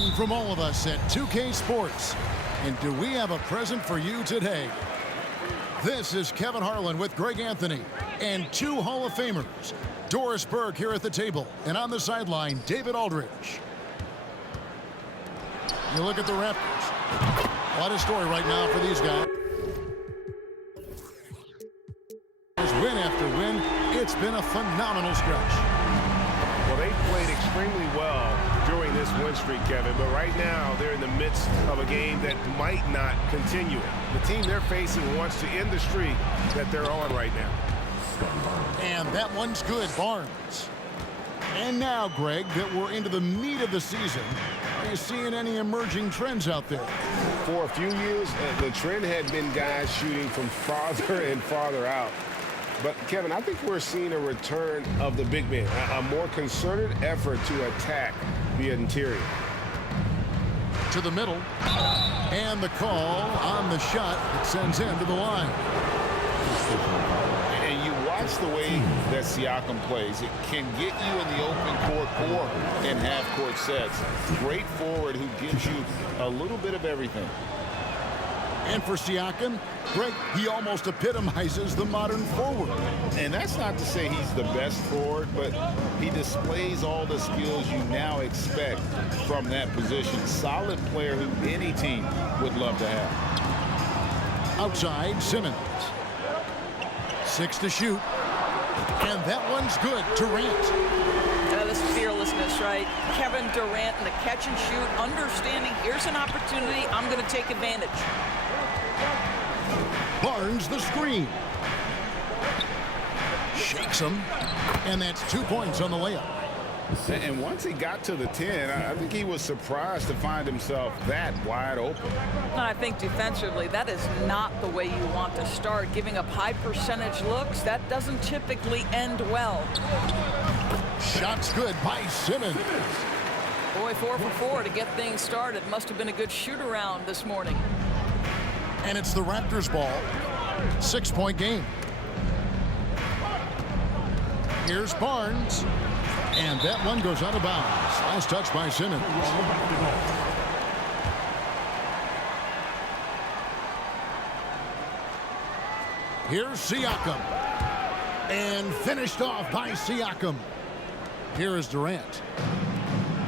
fun from all of us at 2K Sports. And do we have a present for you today? This is Kevin Harlan with Greg Anthony and two Hall of Famers. Doris Burke here at the table, and on the sideline, David Aldridge. You look at the Raptors. What a story right now for these guys. Win after win, it's been a phenomenal stretch. Well, they played extremely well during this win streak, Kevin, but right now they're in the midst of a game that might not continue. The team they're facing wants to end the streak that they're on right now. And that one's good, Barnes. And now, Greg, that we're into the meat of the season, are you seeing any emerging trends out there? For a few years, the trend had been guys shooting from farther and farther out. But, Kevin, I think we're seeing a return of the big man, a more concerted effort to attack the interior. To the middle. And the call on the shot that sends into the line. And you watch the way that Siakam plays. It can get you in the open court or in half-court sets. Great forward who gives you a little bit of everything. And for Siakam, Greg, he almost epitomizes the modern forward. And that's not to say he's the best forward, but he displays all the skills you now expect from that position. Solid player who any team would love to have. Outside, Simmons. 6 to shoot. And that one's good. Durant. This is fearlessness, right? Kevin Durant in the catch and shoot, understanding here's an opportunity, I'm going to take advantage. Barnes the screen. Shakes him. And that's 2 points on the layup. And once he got to the 10, I think he was surprised to find himself that wide open. And I think defensively, that is not the way you want to start. Giving up high percentage looks, that doesn't typically end well. Shot's good by Simmons. Boy, 4 for 4 to get things started. Must have been a good shoot-around this morning. And it's the Raptors ball. 6-point game. Here's Barnes. And that one goes out of bounds. Last touch by Simmons. Here's Siakam. And finished off by Siakam. Here is Durant.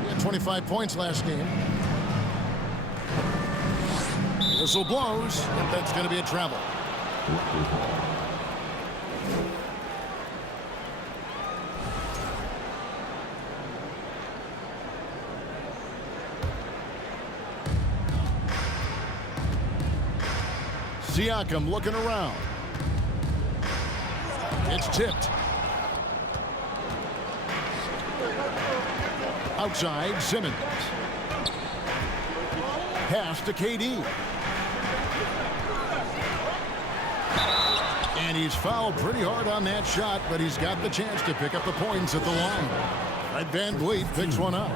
He had 25 points last game. Whistle blows. And that's going to be a travel. Siakam looking around. It's tipped. Outside, Simmons. Pass to KD. And he's fouled pretty hard on that shot, but he's got the chance to pick up the points at the line. Fred VanVleet picks one up.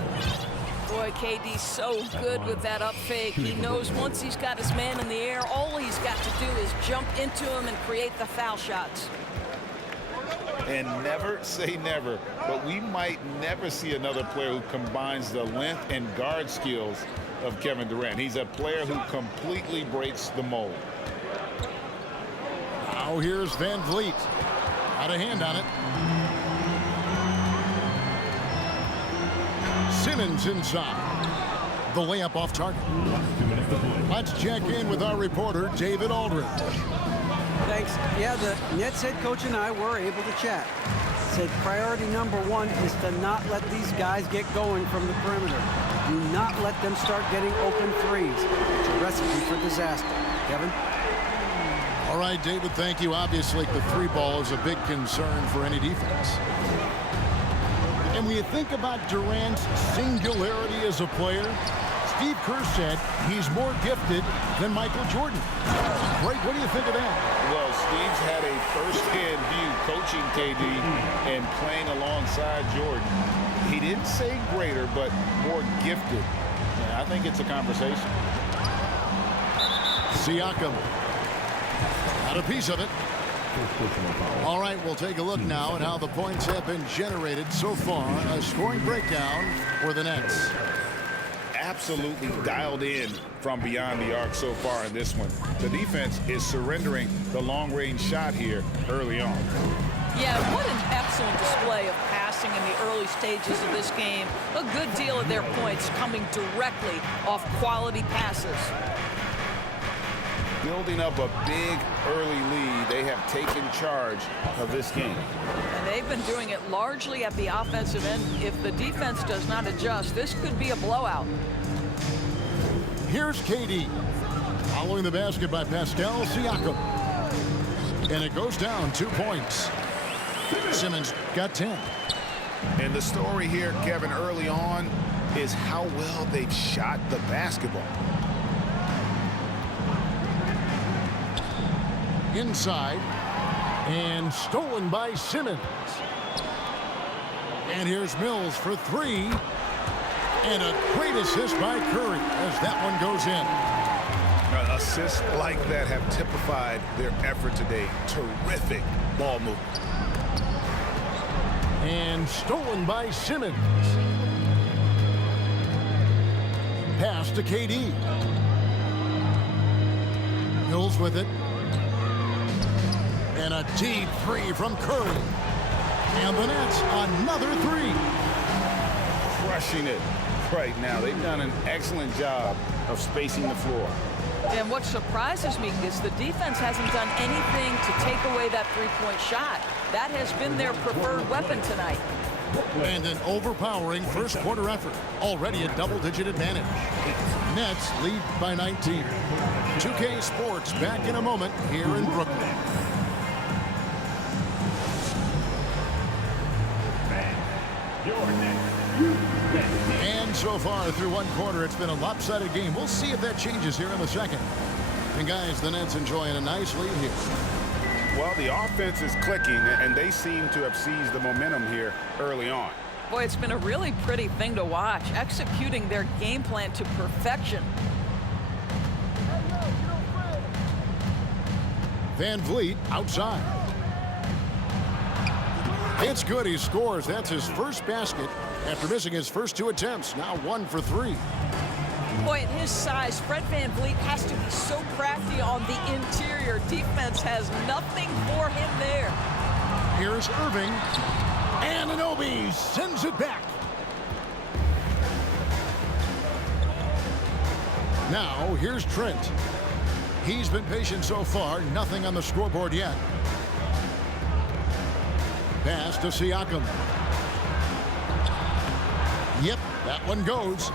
Boy, KD's so good with that up fake. He knows once he's got his man in the air, all he's got to do is jump into him and create the foul shots. And never say never, but we might never see another player who combines the length and guard skills of Kevin Durant. He's a player who completely breaks the mold. Now here's VanVleet. Out of hand on it. Simmons inside. The layup off target. Let's check in with our reporter, David Aldridge. Thanks. Yeah, the Nets head coach and I were able to chat. Said priority number one is to not let these guys get going from the perimeter. Do not let them start getting open threes. It's a recipe for disaster. Kevin? All right, David, thank you. Obviously, the three ball is a big concern for any defense. And when you think about Durant's singularity as a player, Steve Kerr said he's more gifted than Michael Jordan. Greg, what do you think of that? Well, Steve's had a first-hand view coaching KD and playing alongside Jordan. He didn't say greater, but more gifted. And I think it's a conversation. Siakam. Got a piece of it. All right, we'll take a look now at how the points have been generated so far. A scoring breakdown for the Nets. absolutely dialed in from beyond the arc so far in this one. The defense is surrendering the long-range shot here early on. Yeah, what an excellent display of passing in the early stages of this game. A good deal of their points coming directly off quality passes. Building up a big early lead, they have taken charge of this game. And they've been doing it largely at the offensive end. If the defense does not adjust, this could be a blowout. Here's KD. Following the basket by Pascal Siakam. And it goes down 2 points. Simmons got 10. And the story here, Kevin, early on is how well they've shot the basketball. Inside. And stolen by Simmons. And here's Mills for 3. And a great assist by Curry as that one goes in. Assists like that have typified their effort today. Terrific ball movement. And stolen by Simmons. Pass to KD. Mills with it. And a deep three from Curry. And the Nets another 3. Crushing it right now. They've done an excellent job of spacing the floor. And what surprises me is the defense hasn't done anything to take away that three-point shot. That has been their preferred weapon tonight. And an overpowering first quarter effort. Already a double-digit advantage. Nets lead by 19. 2K Sports back in a moment here in Brooklyn. And so far through one quarter, it's been a lopsided game. We'll see if that changes here in the second. And guys, the Nets enjoying a nice lead here. Well, the offense is clicking, and they seem to have seized the momentum here early on. Boy, it's been a really pretty thing to watch, executing their game plan to perfection. Van Vliet outside. It's good. He scores. That's his first basket after missing his first 2 attempts. Now 1 for 3. Boy, at his size, Fred Van Vliet has to be so crafty on the interior. Defense has nothing for him there. Here's Irving. And Anunoby sends it back. Now here's Trent. He's been patient so far. Nothing on the scoreboard yet. Pass to Siakam. Yep, that one goes.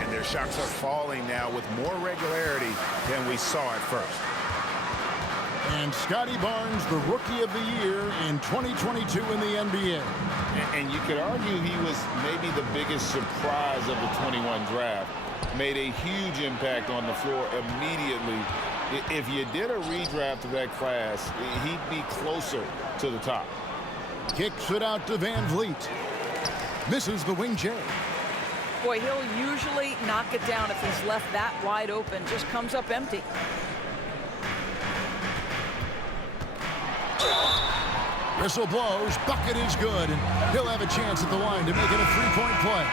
And their shots are falling now with more regularity than we saw at first. And Scotty Barnes, the Rookie of the Year in 2022 in the NBA. And you could argue he was maybe the biggest surprise of the 21 draft. Made a huge impact on the floor immediately. If you did a redraft of that class, he'd be closer to the top. Kicks it out to Van Vliet. Misses the wing J. Boy, he'll usually knock it down if he's left that wide open. Just comes up empty. Whistle blows. Bucket is good. And he'll have a chance at the line to make it a 3-point play.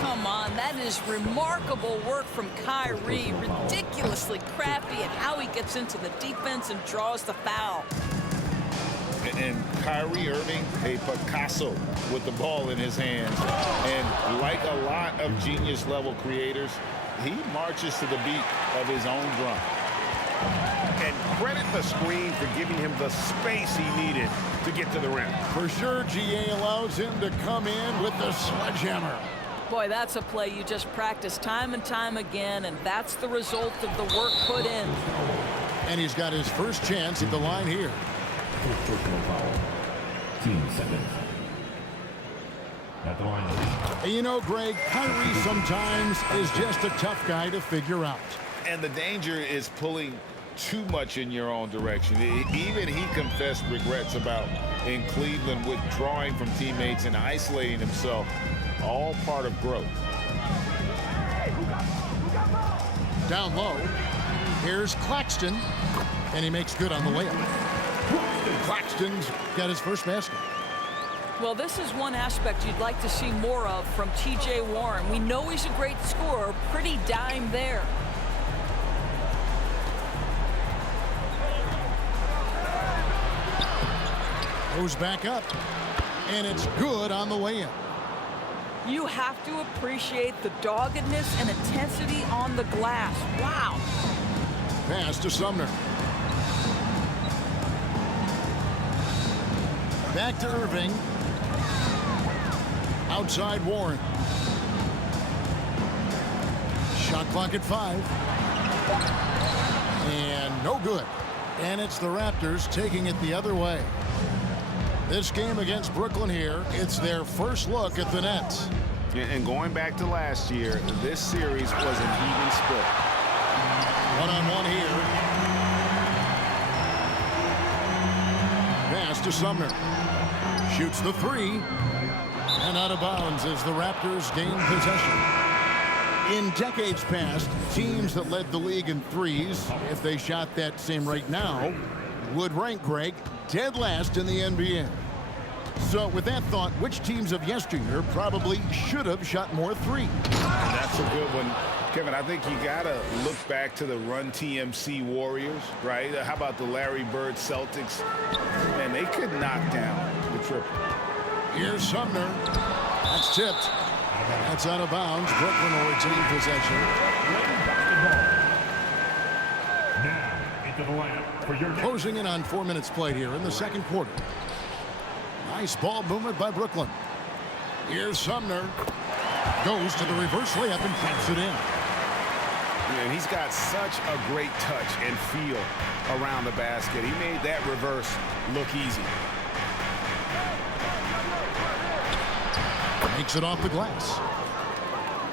Come on, that is remarkable work from Kyrie. Ridiculously crafty at how he gets into the defense and draws the foul. And Kyrie Irving, a Picasso with the ball in his hands. And like a lot of genius-level creators, he marches to the beat of his own drum. And credit the screen for giving him the space he needed to get to the rim. For sure, GA allows him to come in with the sledgehammer. Boy, that's a play you just practice time and time again, and that's the result of the work put in. And he's got his first chance at the line here. Team 7. At the line. And you know, Greg, Kyrie sometimes is just a tough guy to figure out. And the danger is pulling too much in your own direction. Even he confessed regrets about in Cleveland withdrawing from teammates and isolating himself. All part of growth. Down low. Here's Claxton. And he makes good on the layup. Claxton's got his first basket. Well, this is one aspect you'd like to see more of from T.J. Warren. We know he's a great scorer, pretty dime there. Goes back up, and it's good on the way in. You have to appreciate the doggedness and intensity on the glass. Wow. Pass to Sumner. Back to Irving. Outside Warren. Shot clock at 5. And no good. And it's the Raptors taking it the other way. This game against Brooklyn here, it's their first look at the Nets. And going back to last year, this series was an even split. One-on-one here. Pass to Sumner. Shoots the 3. And out of bounds as the Raptors gain possession. In decades past, teams that led the league in threes, if they shot that same right now, would rank, Greg, dead last in the NBA. So with that thought, which teams of yesteryear probably should have shot more threes? That's a good one. Kevin, I think you got to look back to the Run TMC Warriors, right? How about the Larry Bird Celtics? Man, they could knock down the triple. Here's Sumner. That's tipped. That's out of bounds. Brooklyn will retain possession. Now into the lineup for your Closing in on 4 minutes played here in the second quarter. Nice ball movement by Brooklyn. Here's Sumner. Goes to the reverse layup and taps it in. And he's got such a great touch and feel around the basket. He made that reverse look easy. Makes it off the glass.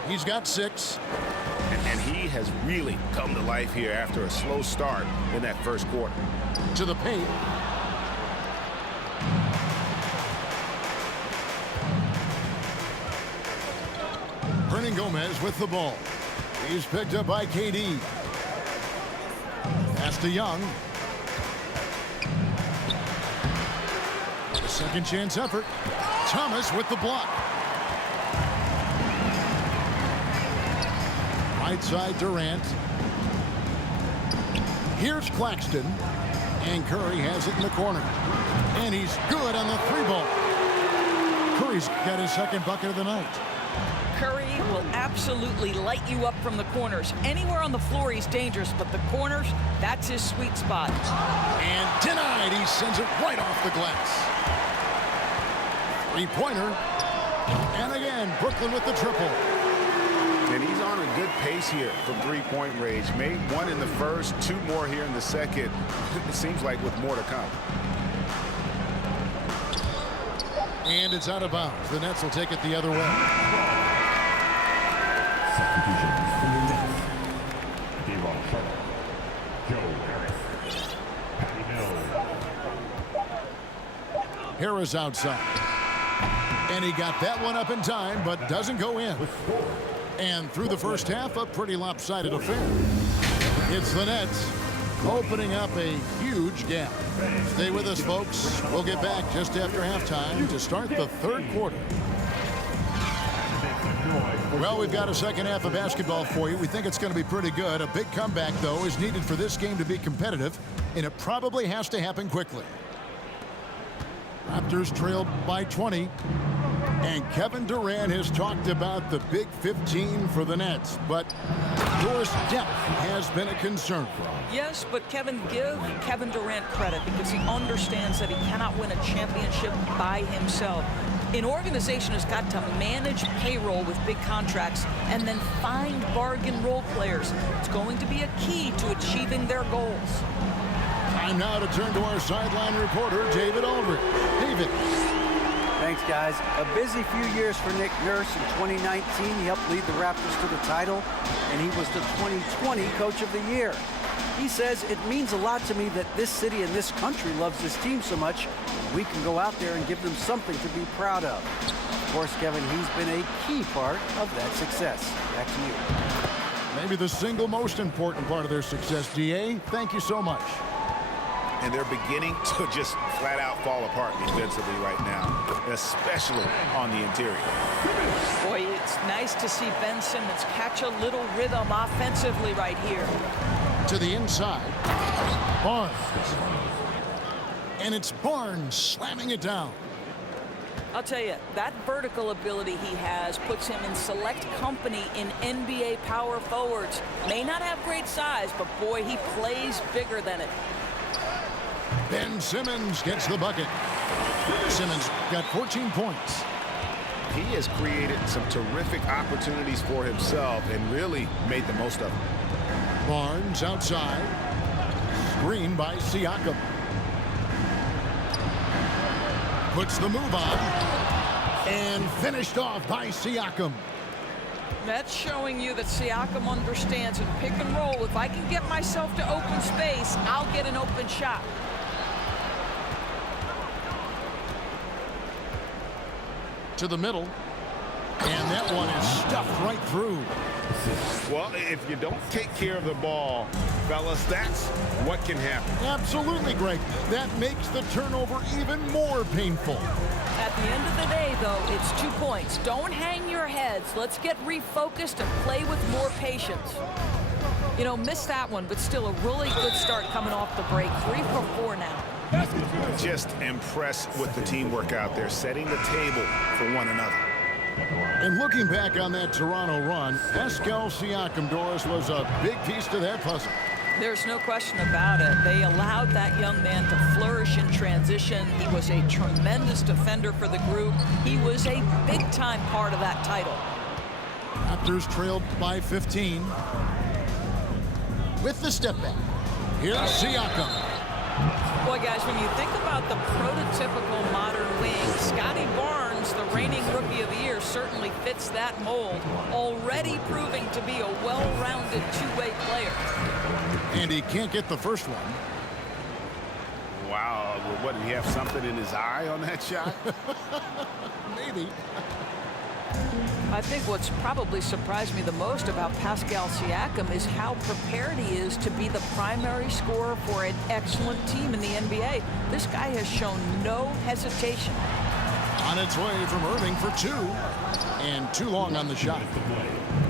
He's got 6. And he has really come to life here after a slow start in that first quarter. To the paint. Gomez with the ball. He's picked up by KD. Pass to Young. A second chance effort. Thomas with the block. Right side Durant. Here's Claxton. And Curry has it in the corner. And he's good on the 3-ball. Curry's got his second bucket of the night. Curry will absolutely light you up from the corners. Anywhere on the floor, he's dangerous, but the corners, that's his sweet spot. And denied. He sends it right off the glass. 3-pointer. And again, Brooklyn with the triple. And he's on a good pace here from three-point range. Made one in the first, 2 more here in the second. It seems like with more to come. And it's out of bounds. The Nets will take it the other way. substitutions for your Nets. Devon Sharp, Joe Harris, Patty Mills. Harris outside. And he got that one up in time, but doesn't go in. And through the first half, a pretty lopsided affair. It's the Nets opening up a huge gap. Stay with us, folks. We'll get back just after halftime to start the third quarter. Well, we've got a second half of basketball for you. We think it's going to be pretty good. A big comeback, though, is needed for this game to be competitive, and it probably has to happen quickly. Raptors trailed by 20. And Kevin Durant has talked about the Big 15 for the Nets, but Doris depth has been a concern for him. Yes, but Kevin, give Kevin Durant credit because he understands that he cannot win a championship by himself. An organization has got to manage payroll with big contracts and then find bargain role players. It's going to be a key to achieving their goals. Time now to turn to our sideline reporter, David Aldridge. David. Thanks, guys. A busy few years for Nick Nurse. In 2019, he helped lead the Raptors to the title, and he was the 2020 Coach of the Year. He says, it means a lot to me that this city and this country loves this team so much. We can go out there and give them something to be proud of. Of course, Kevin, he's been a key part of that success. Back to you. Maybe the single most important part of their success, DA. Thank you so much. and they're beginning to just flat out fall apart defensively right now, especially on the interior. Boy, it's nice to see Ben Simmons catch a little rhythm offensively right here. To the inside. Barnes. And it's Barnes slamming it down. I'll tell you, that vertical ability he has puts him in select company in NBA power forwards. May not have great size, but boy, he plays bigger than it. Ben Simmons gets the bucket. Simmons got 14 points. He has created some terrific opportunities for himself and really made the most of them. Barnes outside. Screen by Siakam. Puts the move on. And finished off by Siakam. That's showing you that Siakam understands in pick and roll. If I can get myself to open space, I'll get an open shot. To the middle. And that one is stuffed right through. Well, if you don't take care of the ball, fellas, that's what can happen. Absolutely, Greg. That makes the turnover even more painful. At the end of the day, though, it's 2 points. Don't hang your heads. Let's get refocused and play with more patience. You know, missed that one, but still a really good start coming off the break. 3 for 4 now. Just impressed with the teamwork out there, setting the table for one another. And looking back on that Toronto run, Pascal Siakam, Doris, was a big piece to that puzzle. There's no question about it. They allowed that young man to flourish in transition. He was a tremendous defender for the group. He was a big-time part of that title. Raptors trailed by 15. With the step back. Here's Siakam. Boy, guys, when you think about the prototypical modern wing, Scotty Barnes, the reigning Rookie of the Year, certainly fits that mold, already proving to be a well-rounded two-way player. And he can't get the first one. Wow, what, did he have something in his eye on that shot? Maybe. I think what's probably surprised me the most about Pascal Siakam is how prepared he is to be the primary scorer for an excellent team in the NBA. This guy has shown no hesitation. On its way from Irving for 2. And too long on the shot.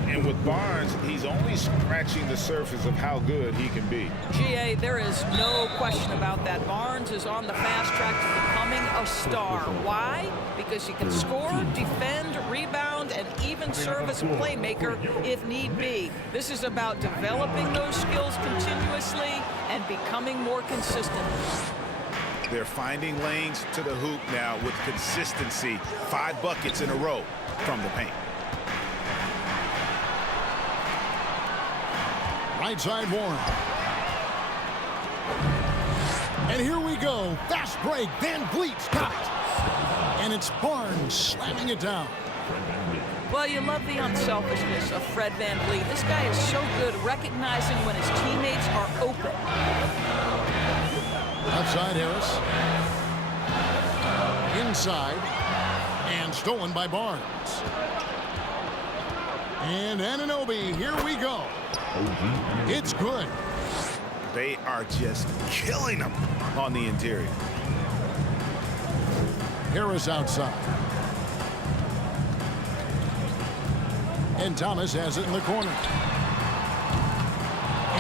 And with Barnes, he's only scratching the surface of how good he can be. GA, there is no question about that. Barnes is on the fast track to becoming a star. Why? Because he can score, defend, rebound, and even serve as a playmaker if need be. This is about developing those skills continuously and becoming more consistent. They're finding lanes to the hoop now with consistency. 5 buckets in a row from the paint. Right side Warren. And here we go. Fast break. Van Vliet's got it. And it's Barnes slamming it down. Well, you love the unselfishness of Fred VanVleet. This guy is so good recognizing when his teammates are open. Outside Harris. Inside. And stolen by Barnes. And Anunoby, here we go. It's good. They are just killing them on the interior. Harris outside. And Thomas has it in the corner.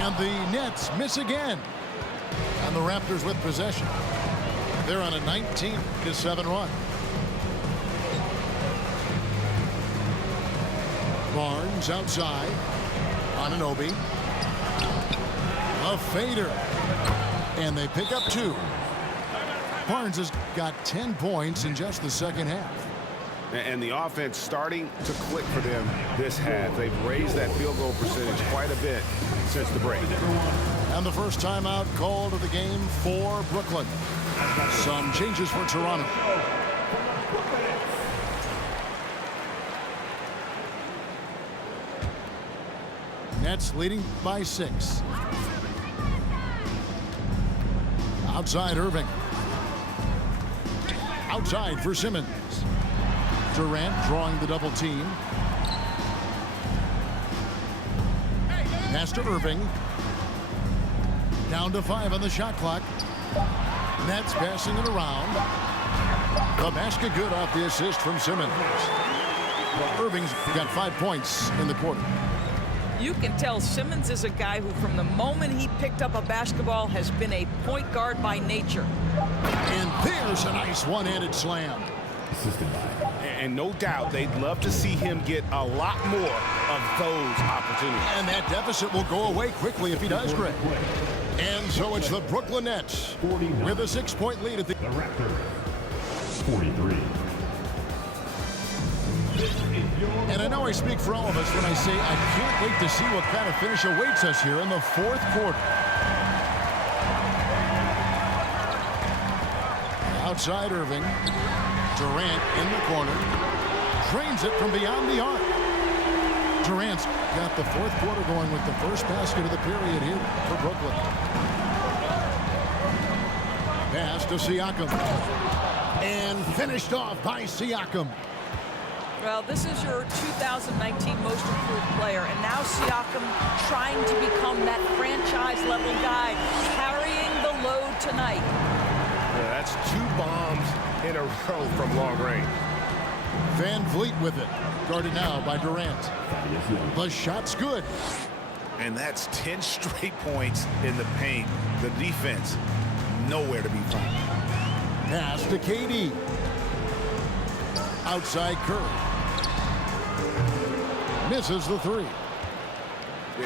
And the Nets miss again. And the Raptors with possession. They're on a 19-7 run. Barnes outside. Anunoby. A fader. And they pick up 2. Barnes has got 10 points in just the second half. And the offense starting to click for them this half. They've raised that field goal percentage quite a bit since the break. And the first timeout called of the game for Brooklyn. Some changes for Toronto. Nets leading by 6. Outside Irving. Outside for Simmons. Durant drawing the double team. Pass to Irving. Down to 5 on the shot clock. Nets passing it around. The basket good off the assist from Simmons. Irving's got 5 points in the quarter. You can tell Simmons is a guy who, from the moment he picked up a basketball, has been a point guard by nature. And there's a nice one-handed slam. Assisted by. And no doubt they'd love to see him get a lot more of those opportunities. And that deficit will go away quickly if he does, Greg. And so it's the Brooklyn Nets with a 6-point lead at the Raptors. 43. And I know I speak for all of us when I say I can't wait to see what kind of finish awaits us here in the fourth quarter. Outside Irving. Durant in the corner. Drains it from beyond the arc. Durant's got the fourth quarter going with the first basket of the period here for Brooklyn. Pass to Siakam. And finished off by Siakam. Well, this is your 2019 most improved player, and now Siakam trying to become that franchise-level guy, carrying the load tonight. Yeah, that's 2 bombs in a row from long range. Van Vliet with it. Guarded now by Durant. The shot's good. And that's 10 straight points in the paint. The defense, nowhere to be found. Pass to KD. Outside Curry. Misses the 3.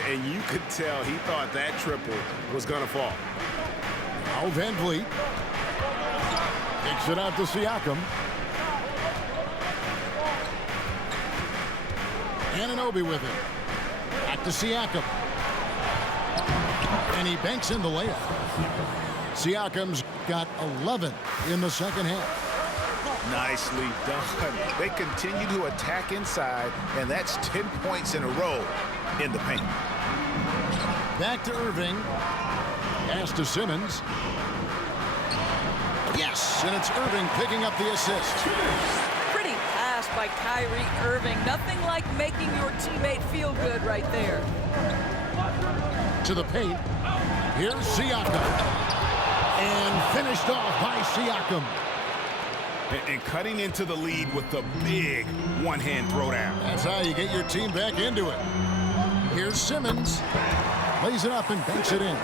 And you could tell he thought that triple was going to fall. Now Van Vliet. Kicks it out to Siakam. Anunoby with it. Back to Siakam. And he banks in the layup. Siakam's got 11 in the second half. Nicely done. They continue to attack inside, and that's 10 points in a row in the paint. Back to Irving. Pass to Simmons. Yes, and it's Irving picking up the assist. Pretty pass by Kyrie Irving. Nothing like making your teammate feel good right there. To the paint. Here's Siakam. And finished off by Siakam. And cutting into the lead with the big one-hand throwdown. That's how you get your team back into it. Here's Simmons. Lays it up and banks it in.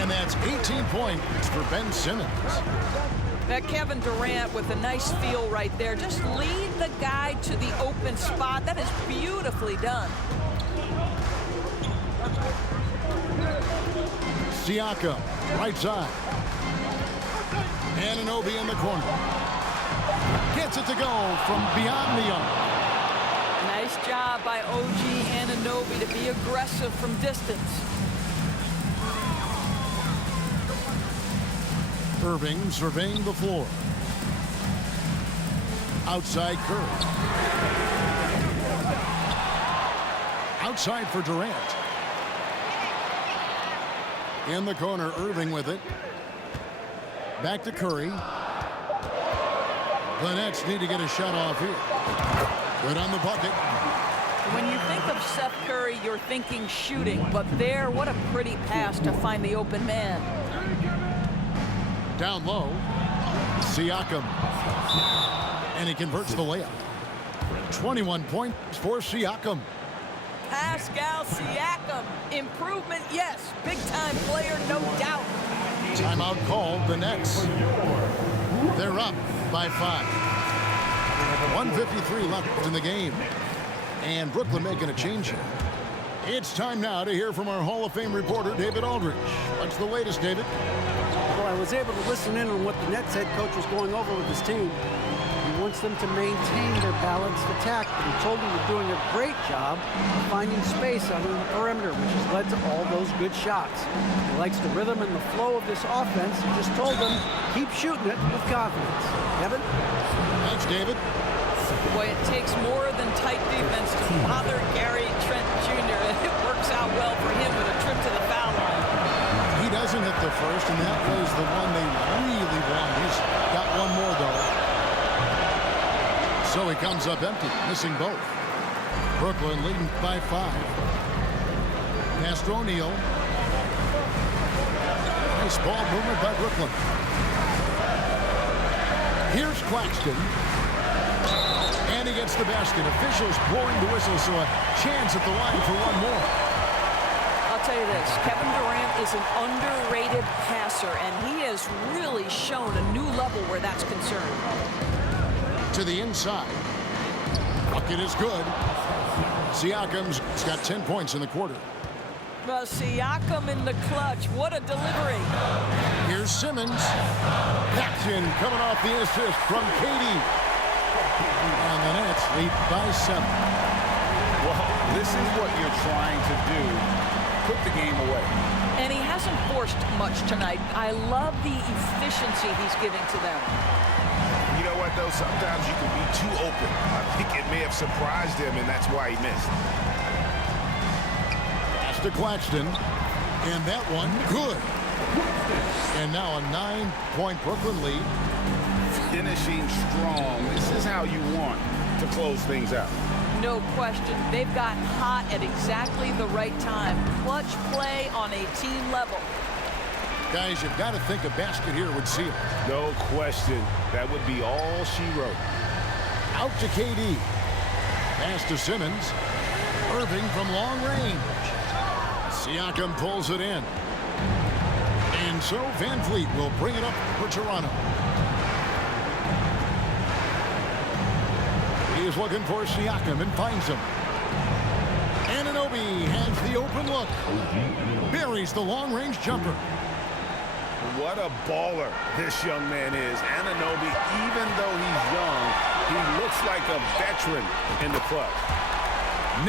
And that's 18 points for Ben Simmons. That Kevin Durant with a nice feel right there. Just lead the guy to the open spot. That is beautifully done. Siakam, right side. Anunoby in the corner. Gets it to go from beyond the arc. Nice job by OG Anunoby to be aggressive from distance. Irving surveying the floor. Outside Curry. Outside for Durant. In the corner, Irving with it. Back to Curry. The Nets need to get a shot off here. Good on the bucket. When you think of Seth Curry, you're thinking shooting, but there, what a pretty pass to find the open man. Down low. Siakam. And he converts the layup. 21 points for Siakam. Pascal Siakam. Improvement, yes. Big-time player, no doubt. Timeout called the Nets. They're up by 5. 1:53 left in the game. And Brooklyn making a change here. It's time now to hear from our Hall of Fame reporter, David Aldridge. What's the latest, David? Well, I was able to listen in on what the Nets head coach was going over with his team. He wants them to maintain their balanced attack, but he told them they're doing a great job of finding space on the perimeter, which has led to all those good shots. He likes the rhythm and the flow of this offense. He just told them, keep shooting it with confidence. Kevin? Thanks, David. Boy, it takes more than tight defense to bother Gary Trent Jr. It works out well for him with a trip to the foul line. He doesn't hit the first, and that was the one they really want. He's got one more, though. So he comes up empty, missing both. Brooklyn leading by 5. Pass to O'Neal. Nice ball movement by Brooklyn. Here's Claxton. And he gets the basket. Officials blowing the whistle, so a chance at the line for one more. I'll tell you this, Kevin Durant is an underrated passer, and he has really shown a new level where that's concerned. To the inside. Bucket is good. Siakam's got 10 points in the quarter. Well, Siakam in the clutch. What a delivery. Here's Simmons. Action coming off the assist from Katie. And the Nets lead by 7. Well, this is what you're trying to do. Put the game away. And he hasn't forced much tonight. I love the efficiency he's giving to them. You know what, though? Sometimes you can be too open. I think it may have surprised him, and that's why he missed. Pass to Claxton. And that one, good. And now a 9-point Brooklyn lead. Finishing strong. This is how you want to close things out. No question. They've got hot at exactly the right time. Clutch play on a team level. Guys, you've got to think a basket here would seal. No question. That would be all she wrote. Out to KD. Pass to Simmons. Irving from long range. Siakam pulls it in. And so Van Vliet will bring it up for Toronto. He is looking for Siakam and finds him. Anunoby has the open look. Buries the long-range jumper. What a baller this young man is. Anunoby, even though he's young, he looks like a veteran in the clutch.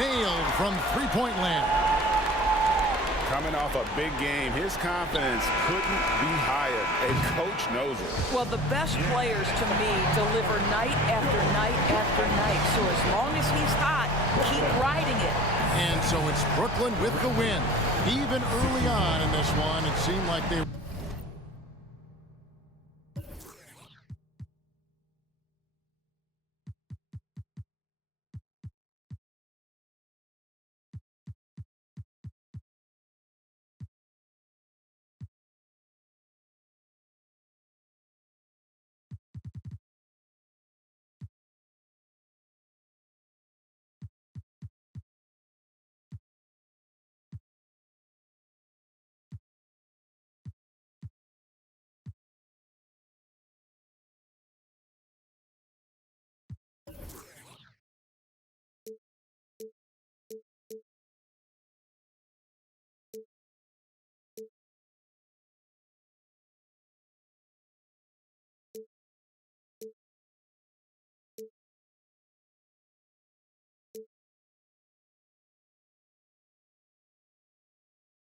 Nailed from three-point land. Coming off a big game, his confidence couldn't be higher, and coach knows it. Well, the best players to me deliver night after night after night. So as long as he's hot, keep riding it. And so it's Brooklyn with the win. Even early on in this one, it seemed like they